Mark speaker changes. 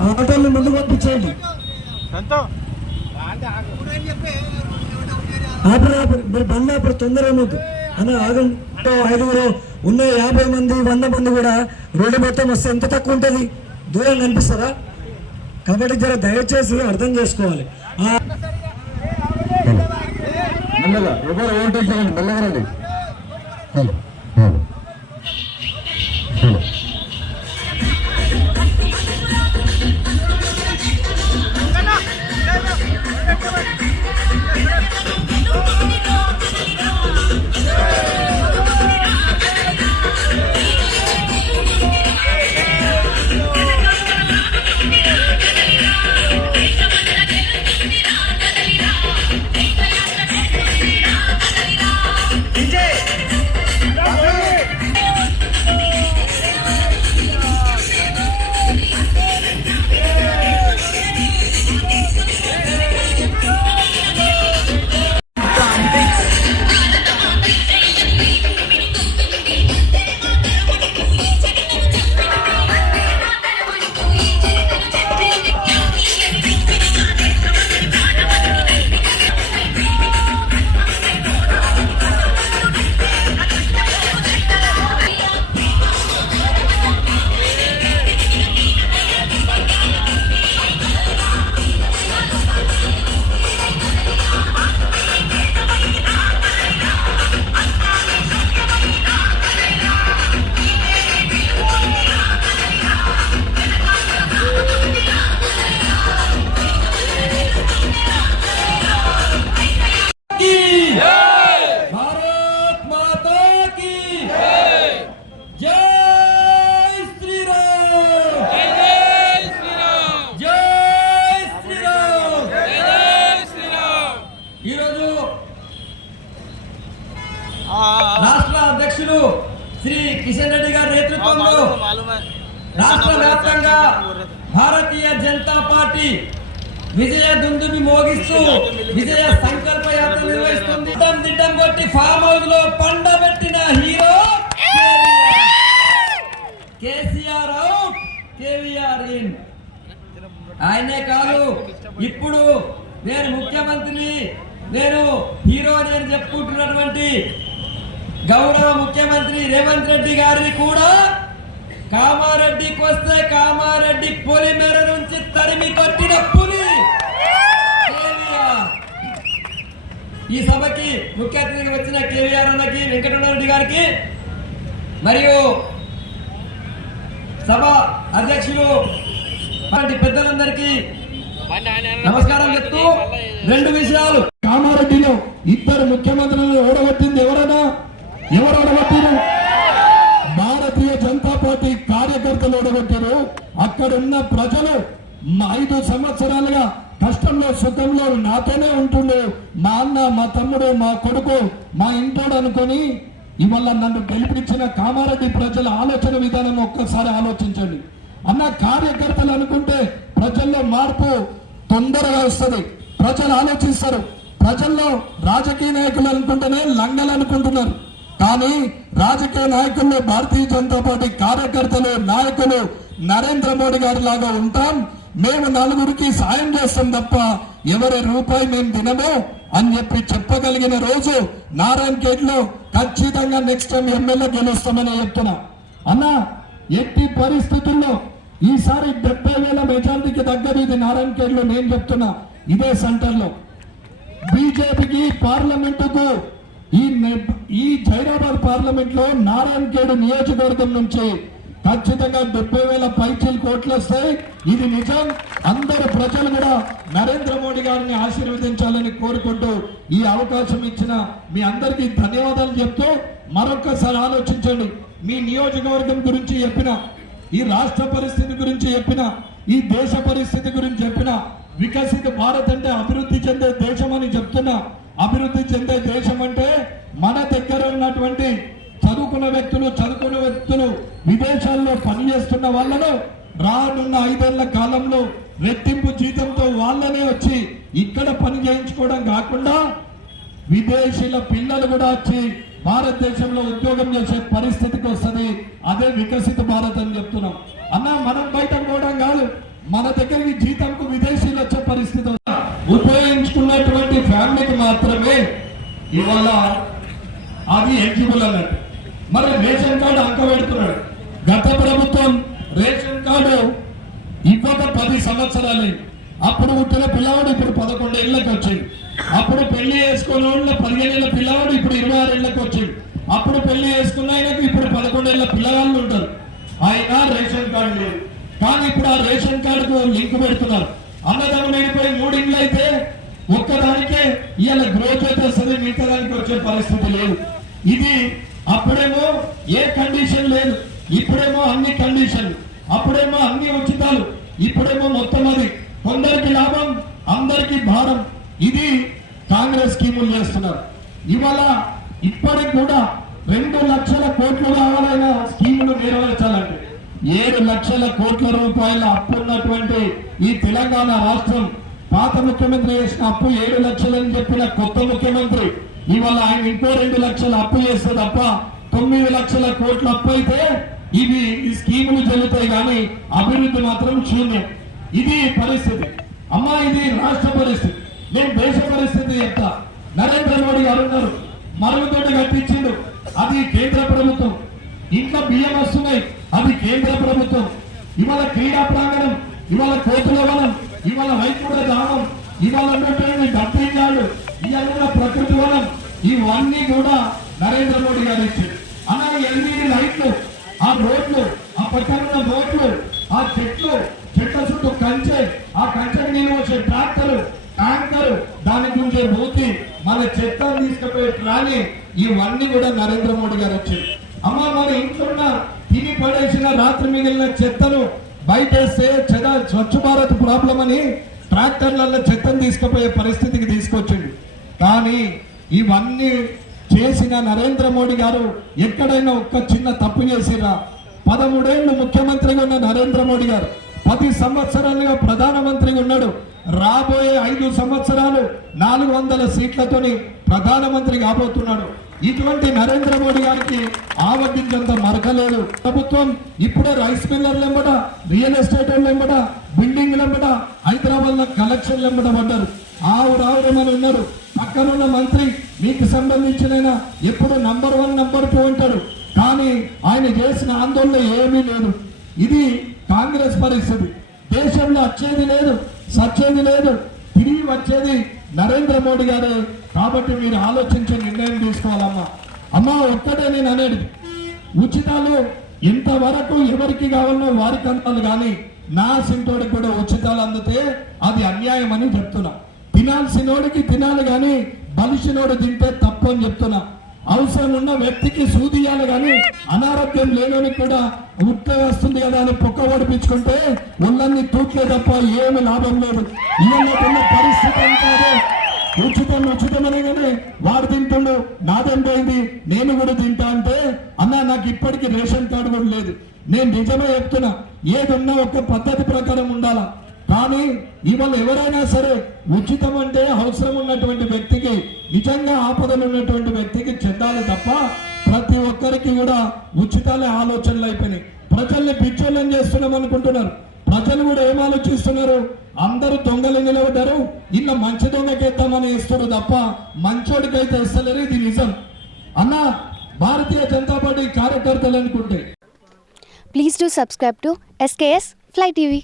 Speaker 1: ఆ ఆటోని ఆపరు ఆపరు మీరు బండి ఆపరు తొందర ఏమవుతుంది అని ఆగండి ఓ ఐదుగురు ఉన్న యాభై మంది వంద మంది కూడా రోడ్డు మొత్తం వస్తే ఎంత తక్కువ ఉంటుంది? దూరం కనిపిస్తుందా కాబట్టి జర దయచేసి అర్థం చేసుకోవాలి.
Speaker 2: మెల్లగా ఎవరు ఓవర్టేక్ చేయండి మెల్లగా రండి. హలో హలో
Speaker 1: శ్రీ కిషన్ రెడ్డి గారి నేతృత్వంలో రాష్ట్ర వ్యాప్తంగా భారతీయ జనతా పార్టీ విజయ దుందుని మోగిస్తూ విజయ సంకల్ప యాత్ర నిర్వహిస్తుంది. దిట్టం కొట్టి ఫామ్ హౌస్లో పండబెట్టిన hero KCR. Out KVR in. ఆయనే కాదు ఇప్పుడు నేను ముఖ్యమంత్రిని నేను హీరో అని చెప్పుకుంటున్నటువంటి గౌరవ ముఖ్యమంత్రి రేవంత్ రెడ్డి గారిని కూడా కామారెడ్డికి వస్తే కామారెడ్డి పులి మేర నుంచి తరిమి కొట్టిన పులి. ఈ సభకి ముఖ్య అతిథిగా వచ్చిన కేవీఆర్ అన్నకి వెంకటరెడ్డి గారికి మరియు సభ అధ్యక్షులు పార్టీ పెద్దలందరికీ నమస్కారం చెప్తూ రెండు విషయాలు.
Speaker 2: కామారెడ్డిలో ఇద్దరు ముఖ్యమంత్రులను ఓడగొట్టింది ఎవరు? ఎవరు ఓడగొట్టిరు భారతీయ జనతా పార్టీ కార్యకర్తలు ఓడగొట్టారు అక్కడున్న ప్రజలు ఐదు సంవత్సరాలుగా కష్టంలో సుఖంలో నాతోనే ఉంటుండే. మా అన్న మా తమ్ముడు మా కొడుకు మా ఇంటోడు అనుకొని ఇవాళ నన్ను గెలిపించిన కామారెడ్డి ప్రజల ఆలోచన విధానం ఒక్కసారి ఆలోచించండి. అన్న కార్యకర్తలు అనుకుంటే ప్రజల్లో మార్పు తొందరగా వస్తుంది. ప్రజలు ఆలోచిస్తారు. ప్రజల్లో రాజకీయ నాయకులు అనుకుంటేనే లంగలు అనుకుంటున్నారు. కానీ రాజకీయ నాయకుల్లో భారతీయ జనతా పార్టీ కార్యకర్తలు నాయకులు నరేంద్ర మోడీ గారి లాగా ఉంటాం. మేము నలుగురికి సాయం చేస్తాం తప్ప ఎవరి రూపాయి మేము తినము అని చెప్పి చెప్పగలిగిన రోజు నారాయణ ఖేడ్లో ఖచ్చితంగా నెక్స్ట్ టైం ఎమ్మెల్యే గెలుస్తామని చెప్తున్నా. అన్న ఎట్టి పరిస్థితుల్లో ఈసారి డెబ్బై వేల మెజార్టీకి దగ్గర ఇది నారాయణ ఖేడ్లో నేను చెప్తున్నా. ఇదే సెంటర్లో బీజేపీకి పార్లమెంటుకు ఈ ఈ జైరాబాద్ పార్లమెంట్లో నారాయణ ఖేడ్ నియోజకవర్గం నుంచి ఖచ్చితంగా డెబ్బై వేల పైచీలు కోట్లు వస్తాయి. ఇది నిజం. అందరు ప్రజలు కూడా నరేంద్ర మోడీ గారిని ఆశీర్వదించాలని కోరుకుంటూ ఈ అవకాశం ఇచ్చిన మీ అందరికీ ధన్యవాదాలు చెప్తూ మరొక్కసారి ఆలోచించండి. మీ నియోజకవర్గం గురించి చెప్పిన ఈ రాష్ట్ర పరిస్థితి గురించి చెప్పిన ఈ దేశ పరిస్థితి గురించి చెప్పిన వికసిత భారత్ అంటే అభివృద్ధి చెందే దేశం అని చెప్తున్నా అభివృద్ధి చెందే దేశం అంటే మన దగ్గర ఉన్నటువంటి చదువుకున్న వ్యక్తులు చదువుకున్న వ్యక్తులు విదేశాల్లో పనిచేస్తున్న వాళ్ళను రానున్న ఐదేళ్ళ కాలంలో రెట్టింపు జీతంతో వాళ్ళనే వచ్చి ఇక్కడ పని చేయించుకోవడం కాకుండా విదేశీల పిల్లలు కూడా వచ్చి భారతదేశంలో ఉద్యోగం చేసే పరిస్థితికి వస్తుంది. అదే వికసిత భారత్ అని చెప్తున్నాం. అన్న మనం బయట పోవడం కాదు. మన దగ్గరికి జీతం ఇవాళ అది ఎలిజిబుల్ అన్నట్టు. మరి రేషన్ కార్డు అంక పెడుతున్నాడు. గత ప్రభుత్వం రేషన్ కార్డు ఇవ్వక పది సంవత్సరాలు. అప్పుడు పుట్టిన పిల్లవాడు ఇప్పుడు పదకొండు ఏళ్ళకి వచ్చింది అప్పుడు పెళ్ళి చేసుకున్న వాళ్ళ పదిహేను ఏళ్ళ పిల్లవాడు ఇప్పుడు ఇరవై ఆరు ఏళ్ళకి వచ్చింది అప్పుడు పెళ్ళి చేసుకున్న ఆయనకు ఇప్పుడు పదకొండు ఏళ్ళ పిల్లగాళ్ళు ఉంటారు. ఆయన రేషన్ కార్డు లేదు. కానీ ఇప్పుడు ఆ రేషన్ కార్డుకు లింక్ పెడుతున్నారు. అన్నదమ్ములు అయిపోయి మూడింగ్లు అయితే ఒక్కదానికే ఇవాళ గ్రోత్ అయితే వచ్చే పరిస్థితి లేదు. ఇది అప్పుడేమో ఏ కండిషన్ లేదు. ఇప్పుడేమో అన్ని కండిషన్లు అప్పుడేమో అన్ని ఉచితాలు. ఇప్పుడేమో మొత్తం అది. కొందరికి లాభం అందరికి భారం. ఇది కాంగ్రెస్ స్కీములు చేస్తున్నారు. ఇవాళ ఇప్పటికి కూడా రెండు లక్షల కోట్లు కావాలైన స్కీములు నెరవేర్చాలంటే ఏడు లక్షల కోట్ల రూపాయల అప్పు ఉన్నటువంటి ఈ తెలంగాణ రాష్ట్రం పాత ముఖ్యమంత్రి చేసిన అప్పు ఏడు లక్షలని చెప్పిన కొత్త ముఖ్యమంత్రి ఇవాళ ఆయన ఇంకో రెండు లక్షల అప్పు చేస్తే తప్ప తొమ్మిది లక్షల కోట్ల అప్పు అయితే ఇవి ఈ స్కీములు చెల్లుతాయి కానీ అభివృద్ధి మాత్రం శూన్యం. ఇది పరిస్థితి. అమ్మా ఇది రాష్ట్ర పరిస్థితి. నేను దేశ పరిస్థితి చెప్తా. నరేంద్ర మోడీ గారు ఉన్నారు. మరుగుదొడ్డి కట్టించిండు. అది కేంద్ర ప్రభుత్వం. ఇంట్లో బియ్యం వస్తున్నాయి. అది కేంద్ర ప్రభుత్వం. ఇవాళ క్రీడా ప్రాంగణం ఇవాళ కోతుల వనం ఇవాళ వైకుంఠ దానం ఇవాళ ఉన్నటువంటి డబ్బింగాళ్ళు ఇవాళ ఉన్న ప్రకృతి వనం ఇవన్నీ కూడా నరేంద్ర మోడీ గారు ఇచ్చారు. అలాగే ఎల్ఈడి లైట్లు ఆ రోడ్లు ఆ పక్కన ఉన్న రోడ్లు ఆ చెట్లు చెట్ల చుట్టూ కంచె ఆ కంచెకి నేను వచ్చే ట్రాక్టర్ ట్యాంకర్ దానికి ఉండే మూతి మన చెత్త తీసుకుపోయే ట్రాలీ ఇవన్నీ కూడా నరేంద్ర మోడీ గారు వచ్చారు అమ్మ మన ఇంట్లో ఉన్న తిని పడేసిన రాత్రి మిగిలిన చెత్తను బయట వేస్తే చెద స్వచ్ఛ భారత్ ప్రాబ్లం అని ట్రాక్టర్లలో చెత్తను తీసుకుపోయే పరిస్థితికి తీసుకొచ్చిండు. కానీ ఇవన్నీ చేసిన నరేంద్ర మోడీ గారు ఎక్కడైనా ఒక్క చిన్న తప్పు చేసిరా పదమూడేళ్ళు ముఖ్యమంత్రిగా ఉన్న నరేంద్ర మోడీ గారు పది సంవత్సరాలుగా ప్రధానమంత్రిగా ఉన్నాడు. రాబోయే ఐదు సంవత్సరాలు నాలుగు వందల సీట్లతోని ప్రధానమంత్రి కాబోతున్నాడు. ఇటువంటి నరేంద్ర మోడీ గారికి ఆవగించంత మరకలేదు ప్రభుత్వం ఇప్పుడే రైస్ మిల్లర్లు ఎంబట రియల్ ఎస్టేట్ ఎంబట బిల్డింగ్ లెంబట హైదరాబాద్లో కలెక్షన్ ఎంబట పడ్డారు. ఆవు రావురమని ఉన్నారు. పక్కనున్న మంత్రి మీకు సంబంధించిన ఎప్పుడు నంబర్ వన్ నంబర్ టూ అంటారు కానీ ఆయన చేసిన ఆందోళన ఏమీ లేదు. ఇది కాంగ్రెస్ పరిస్థితి. దేశంలో వచ్చేది లేదు సచ్చేది లేదు. తిరిగి వచ్చేది నరేంద్ర మోడీ గారే. కాబట్టి మీరు ఆలోచించే నిర్ణయం తీసుకు అమ్మా ఒక్కటే నేను అనేది ఉచితాలు ఇంతవరకు ఎవరికి కావాలనో వారికి అందాలి కానీ నా సింటోడికి కూడా ఉచితాలు అందితే అది అన్యాయం అని చెప్తున్నా. తినాల్సినోడికి తినాలి కానీ బలిసినోడు తింటే తప్పు అని చెప్తున్నా. అవసరం ఉన్న వ్యక్తికి సూదియాలి కానీ అనారోగ్యం లేనోనికి కూడా ఉట్ట వస్తుంది కదా అని పొక్క ఓడిపించుకుంటే ఉన్నన్ని తూట్లే తప్ప ఏమి లాభం లేదు. ఇవాళ పరిస్థితి అంతా ఉచితం ఉచితమనే కానీ వాడు తింటుండు నాదేం పోయింది నేను కూడా తింటా అంటే అన్న నాకు ఇప్పటికీ రేషన్ కార్డు కూడా లేదు. నేను నిజమే చెప్తున్నా ఏది ఒక పద్ధతి ప్రకారం ఉండాలా? కానీ ఇవాళ ఎవరైనా సరే ఉచితం అంటే అవసరం ఉన్నటువంటి వ్యక్తికి నిజంగా ఆపదలు ఉన్నటువంటి వ్యక్తికి చెందాలి తప్ప ప్రతి ఒక్కరికి కూడా ఉచితాలే ఆలోచనలు అయిపోయినాయి. ప్రజల్ని పిచ్చోళ్ళని చేస్తున్నాం అనుకుంటున్నారు. ప్రజలు కూడా ఏం ఆలోచిస్తున్నారు? అందరూ దొంగలు నిలబడ్డారు. ఇన్న మంచి దొంగకేద్దామని ఇస్తారు తప్ప మంచోడికైతే ఇస్తలేరు ఇది నిజం. అన్న భారతీయ జనతా పార్టీ కార్యకర్తలు అనుకుంటే.
Speaker 3: Please to subscribe to SKS fly TV